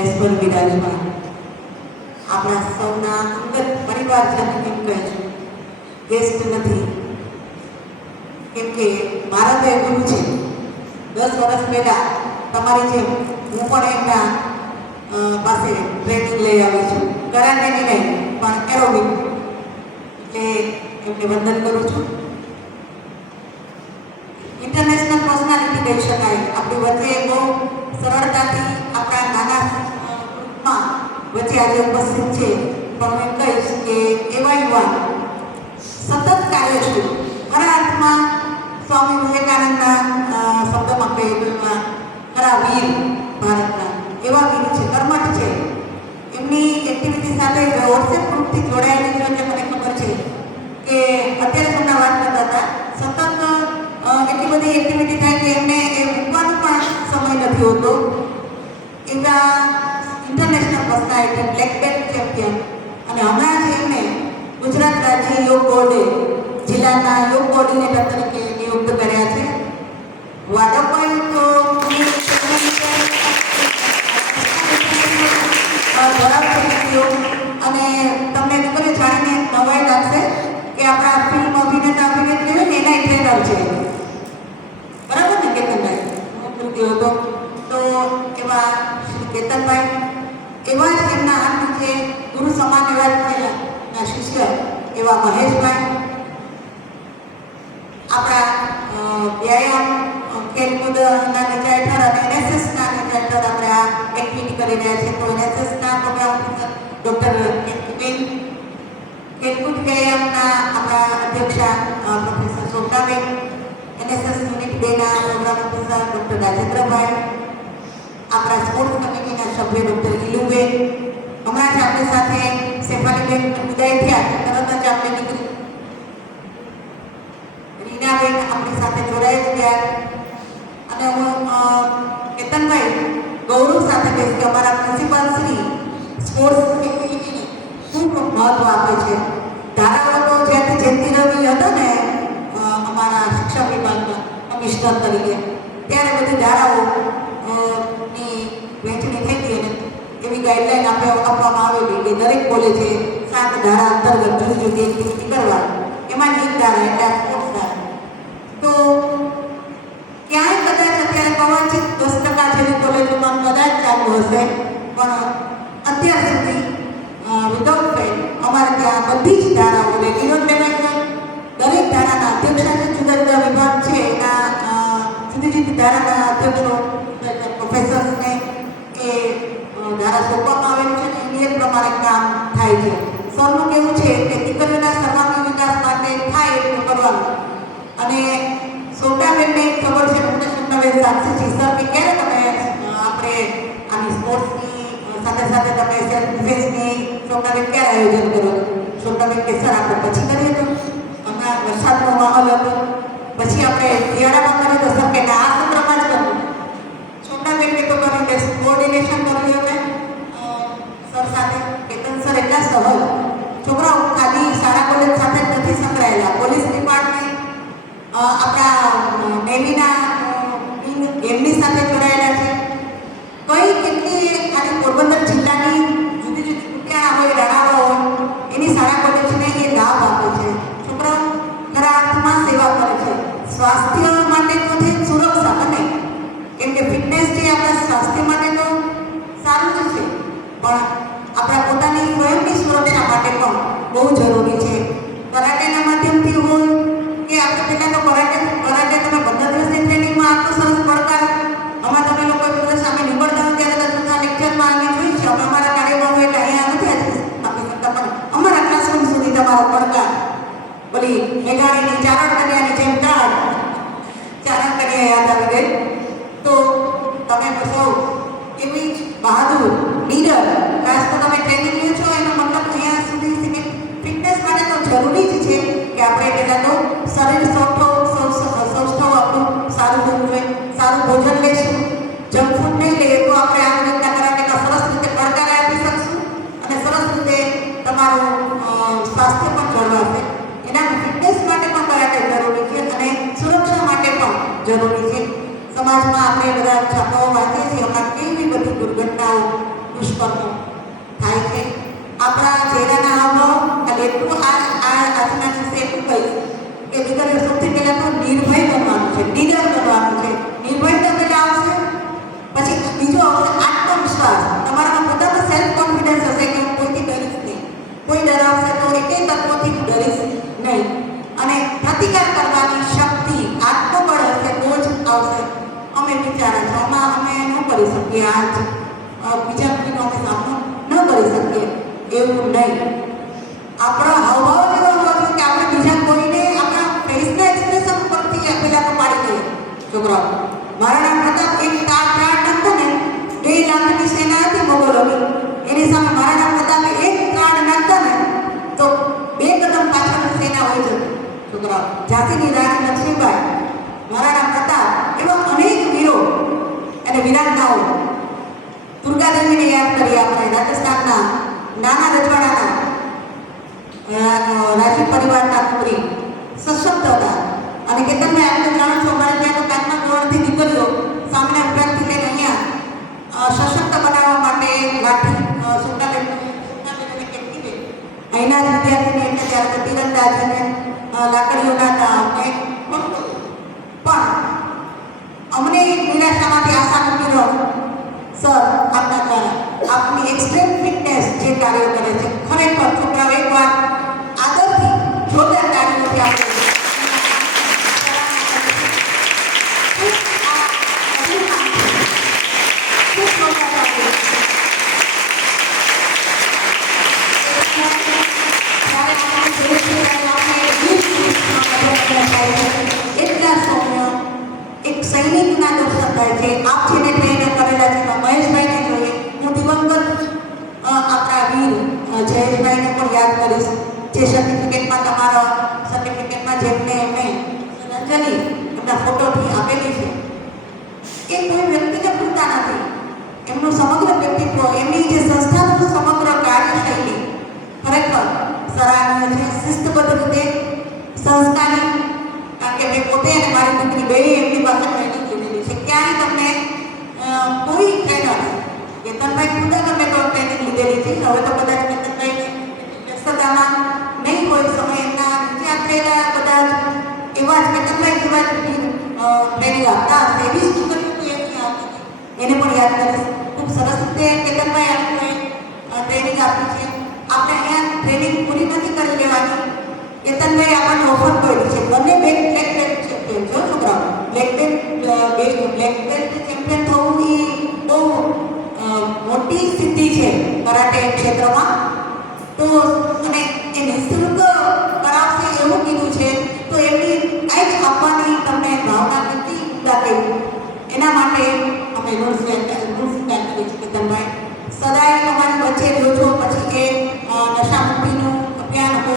S પર બિરાજમાન આપણા સૌના અંગત પરિવારજન એમ કહીશું, ગેસ્ટ નથી. કેમ કે મારા તો એ ગુરુ છે. 10 વર્ષ પહેલાં તમારી જેમ હું પણ એમના પાસે ટ્રેનિંગ લઈ આવી છું. કરાટેની નહીં પણ એરોબિક. એટલે એમને વંદન કરું છું. ઇન્ટરનેશનલ પર્સનાલિટી કહી શકાય. આપણી વચ્ચે બહુ સરળતાથી આપણા નાના ગ્રુપમાં વચ્ચે આજે ઉપસ્થિત છે. પણ હું કહીશ કે એવા યુવાન સતત કાર્યશીલ, ખરા અર્થમાં સ્વામી વિવેકાનંદના શબ્દમાં કહેલું ખરા વીર ભારતના એવા વીર છે, કર્મઠ છે. એમની એક્ટિવિટી સાથે વોટ્સએપ ગ્રુપથી જોડાયેલી છે. એટલે મને ખબર છે કે અત્યારે તમને વાત કરતા હતા, સતત એટલી બધી એક્ટિવિટી થાય કે એમને એ મૂકવાનો પણ સમય નથી હોતો. એવા international personality, black belt champion, અને હમણાં જ એમને ગુજરાત રાજ્ય યોગ બોર્ડે જિલ્લાના યોગ કોર્ડિનેટર તરીકે નિયુક્ત કર્યા છે. વાડભાઈ તો અને તમને ખબર જાણીને નવાઈ લાગશે કે આપણા ફિલ્મ અભિનેતા અભિનેત્રી હોય ને એના ટ્રેનર છે. બરાબર ને કેતનભાઈ? કૃતિ હતો તો એવા શ્રી કેતનભાઈ, એવા જ એમના હાથ નીચે ગુરુ સમાન એવા થયેલા શિષ્ય એવા મહેશભાઈ, આપણા વ્યાયામ ખેલકૂદના નીચે હેઠળ અને એનએસએસના નીચે હેઠળ આપણે આ એક્ટિવિટી કરી રહ્યા છીએ. તો એનએસએસના પ્રોગ્રામ ડૉક્ટર કેતનબેન, ખેલકૂદ વ્યાયામના આપણા અધ્યક્ષા પ્રોફેસર શોભનાબેન, એનએસએસ યુનિટ 2ના પ્રોગ્રામ ઓફિસર ડૉક્ટર રાજેન્દ્રભાઈ, આપણા સ્પોર્ટ્સ કમિટીના સભ્ય ડૉક્ટર ઇલુબેન, હમણાં જ આપણી સાથે શેફાલીબેન વિદાય થયા તરત જ આપણી દીકરી રીનાબેન આપણી સાથે જોડાઈ જ ગયા. અને હું કેતનભાઈ ગૌરવ સાથે કહીશ કે અમારા પ્રિન્સિપાલ શ્રી સ્પોર્ટ્સ એક્ટિવિટીને ખૂબ મહત્વ આપે છે. ધારાઓ તો જ્યાંથી જયંતિ રવિ હતો ને અમારા શિક્ષણ વિભાગના કમિશનર તરીકે, ત્યારે બધી ધારાઓ ની વહેંચણી થઈ હતી અને એવી ગાઈડલાઈન આપવામાં આવેલી કે દરેક કોલેજે 7 ધારા અંતર્ગત જુદી જુદી એક્ટિવિટી કરવા. એમાંની એક ધારા એટલે સ્પોર્ટ્સ ધારા. તો ક્યાંય કદાચ અત્યારે કવાચિત 10% જેવી કોલેજોમાં કદાચ ચાલુ હશે, પણ અત્યાર સુધી વિધાઉટ ફેલ અમારે ત્યાં બધી જ ધારાઓ વિરોધ લેવાય છે. દરેક ધારાના અધ્યક્ષા છે, જુદા જુદા વિભાગ છે એના જુદી જુદી ધારાના અધ્યક્ષો પ્રોફેસર્સને એ ધારા સોંપવામાં આવેલું છે. એની એ પ્રમાણે કામ થાય છે. સરનું કેવું છે કે દીકરીઓના સર્વાંગી વિકાસ માટે થાય એટલું કરવાનું. અને સોમનાબેનને ખબર છે, મને સોમનાબેન સાક્ષી છે સર કે ક્યારે તમે આપણે આની સ્પોર્ટ્સની સાથે સાથે તમે સેલ્ફ ડિફેન્સની સોમનાબેન ક્યારે આયોજન કરો? સોમનાબેન કે સર આપણે પછી કરીએ. તો હમણાં વરસાદનો માહોલ હતો, પછી આપણે શિયાળામાં કરીએ. તો સર કે આ સત્રમાં જ કરવું. સોમનાબેન કે તો કરી દે, કોઓર્ડિનેશન કર્યું અમે સર સાથે. કેતન સર એટલા સહજ, છોકરાઓ ખાલી શાળા કોલેજ સાથે જ નથી સંકળાયેલા, પોલીસ ડિપાર્ટમેન્ટ, આપણા નેવીના એમની સાથે જોડાયેલા છે. કઈ કેટલી ખાલી પોરબંદર જિલ્લાની જુદી જુદી કુટિયાણા હોય, રાણાવા હોય, એની શાળા કોલેજને એ લાભ આપે છે. છોકરાઓ ખરા અર્થમાં સેવા કરે છે. સ્વાસ્થ્ય માટે તો છે, સુરક્ષા બને, કેમ કે ફિટનેસ જે આપણા સ્વાસ્થ્ય માટે તો સારું જ છે, પણ આપણા પોતાની સ્વયંની સુરક્ષા માટે પણ બહુ જરૂરી છે. કરાટેના માધ્યમથી હોય કે આપણે પહેલાં તો કરાટે તમે 15 દિવસની ટ્રેનિંગમાં આટલો સરસ પડકાર આમાં તમે લોકો બધા સામે નીકળતા હોય ત્યારે તો જૂના લેક્ચરમાં અમે જોઈ છે. અમે અમારા કાર્યક્રમો એટલે અહીંયા નથી આપી શકતા, પણ અમારા ક્લાસરૂમ સુધી તમારો પડકાર બોલી મેઘાણીની ચારણ કન્યાની જેમ ચારણ કન્યા યાદ આવી ગઈ. તો તમે સૌ એવી જ બહાદુર લીડર, ખાસ તો તમે ટ્રેનિંગ લ્યો છો એનો મતલબ અહીંયા સુધી ફિટનેસ માટે તો જરૂરી જ છે કે આપણે પહેલાં તો શરીર સૌષ્ઠવ આપણું સારું હોવું જોઈએ. સારું ભોજન લઈશું, જંક ફૂડ નહીં લઈએ તો આપણે આ રીતના કરાટેના સરસ રીતે પડકાર આપી શકશું અને સરસ રીતે તમારું સ્વાસ્થ્ય પણ જળવાશે. એના ફિટનેસ માટે પણ કરાટે જરૂરી છે અને સુરક્ષા માટે પણ જરૂરી છે. સમાજમાં આપણે આપણે બધા છાપાઓ વાંચીએ છીએ હમણાં કેવી બધી દુર્ઘટનાઓ દુષ્કર્મો થાય છે. આપણા ચહેરાના હાવભાવ ખાલી એટલું આજના દિવસે એટલું કહીશ કે દીકરીઓ સૌથી પહેલાં તો નિર્ભય બનવાનું છે, નિડર બનવાનું છે. નિર્ભયતા પહેલાં આવશે, પછી બીજો આવશે આત્મવિશ્વાસ. તમારામાં પોતાનો સેલ્ફ કોન્ફિડન્સ હશે કે હું કોઈથી ડરીશ નહીં, કોઈ ડરાવશે તો એકેય તત્વોથી હું ડરીશ નહીં. અને પ્રતિકાર કરવાની શક્તિ, આત્મબળ હશે તો જ આવશે. અમે વિચારે છે આમાં અમે ન કરી શકીએ, આજ બીજા કોઈનો અમે સામનો ન કરી શકીએ, એવું નહીં. આપણા હાવભાવ જેવા હોવા જોઈએ કે આપણે બીજા કોઈને આપણા ફેસના એક્સપ્રેશન પરથી પહેલાં તો પાડી દઈએ. છોકરાઓ, મહારાણા પ્રતાપ એક ટાળ નતો ને, 2 લાખની સેના હતી મોગલોની, એની સામે મહારાણા પ્રતાપે એક ટાળ નાખતા ને તો 2 કદમ પાછળની સેના હોય છે. છોકરાઓ, ઝાંસીની રાણી લક્ષ્મીબાઈ, મહારાણા પ્રતાપ, એવા અનેક વીરો અને વીરાંગનાઓ. દુર્ગાદેવીને યાદ કરીએ આપણે, રાજસ્થાનના નાના રજવાડાના રાજવી પરિવારના પુત્રી, સશક્ત હતા. અને કેતનભાઈ, આપણે જાણો છો અમારે ત્યાં તો 5મા ધોરણથી દીકરીઓ સામેના વિભાગથી લઈને અહીંયા સશક્ત બનાવવા માટે લાઠી સોટાલેને કેટલી બે અહીંના જ વિદ્યાર્થીને એટલે ત્યારે તો તીરંદાજીને લાકડીઓના હતા અમે પણ અમને નિરાશામાંથી આશા મૂકી રહ્યો સર આપના દ્વારા આપની એક્સ્ટ્રીમ ફિટનેસ જે કાર્ય કરે છે, ખરેખર છોકરાઓ એકવાર આદરથી જોરદાર કાર્યોથી આપણે એટલા સૌમ્ય એક સૈનિકના દર્શન થાય છે. આપ જેને ટ્રેન કરેલા છે મહેશભાઈને જોઈએ, હું દિવંગત આપણા વીર જયેશભાઈને પણ યાદ કરીશ, જે સર્ટિફિકેટમાં તમારા સર્ટિફિકેટમાં જેમને એમને શ્રદ્ધાંજલિ એમના ફોટોથી આપેલી છે. એ કોઈ વ્યક્તિને ભૂલતા નથી. એમનું સમગ્ર વ્યક્તિત્વ, એમની જે સંસ્થાનું સમગ્ર કાર્યશૈલી ખરેખર સરાહનીય છે. શિસ્તબદ્ધ રીતે સંસ્થાની, કારણ કે મેં પોતે અને મારી દીકરી બે એમની પાસે ટ્રેનિંગ લીધેલી છે. ક્યાંય તમને કોઈ ટ્રેનર કેતનભાઈ ખુદા તમે તો ટ્રેનિંગ લીધેલી છે. હવે તો કદાચ કેતનભાઈને વ્યસ્તતામાં નહીં હોય સમય, એમના નીચે આપેલા કદાચ એવા જ કેતનભાઈ જેવા જ ટ્રેનિંગ આપતા હશે. એવી જ દીકરીઓ તો એમની આવતી હતી, એને પણ યાદ કરીશ. ખૂબ સરસ રીતે કેતનભાઈ આપણને ટ્રેનિંગ આપી છે. આપણે અહીંયા ટ્રેનિંગ પૂરી નથી કરી લેવાની. કેતનભાઈ આપણને ઓફર કરી છે, બંને બ્લેક બેલ્ટ ચેમ્પિયન છો છોકરાઓ. બ્લેક બેલ્ટ ચેમ્પિયન થવું એ બહુ મોટી સિદ્ધિ છે કરાટે ક્ષેત્રમાં. તો અને એ નિઃશુલ્ક કરાવશે એવું કીધું છે, તો એમની કંઈક આપવાની તમને ભાવના નથી લાગે. એના માટે અમે ઋણ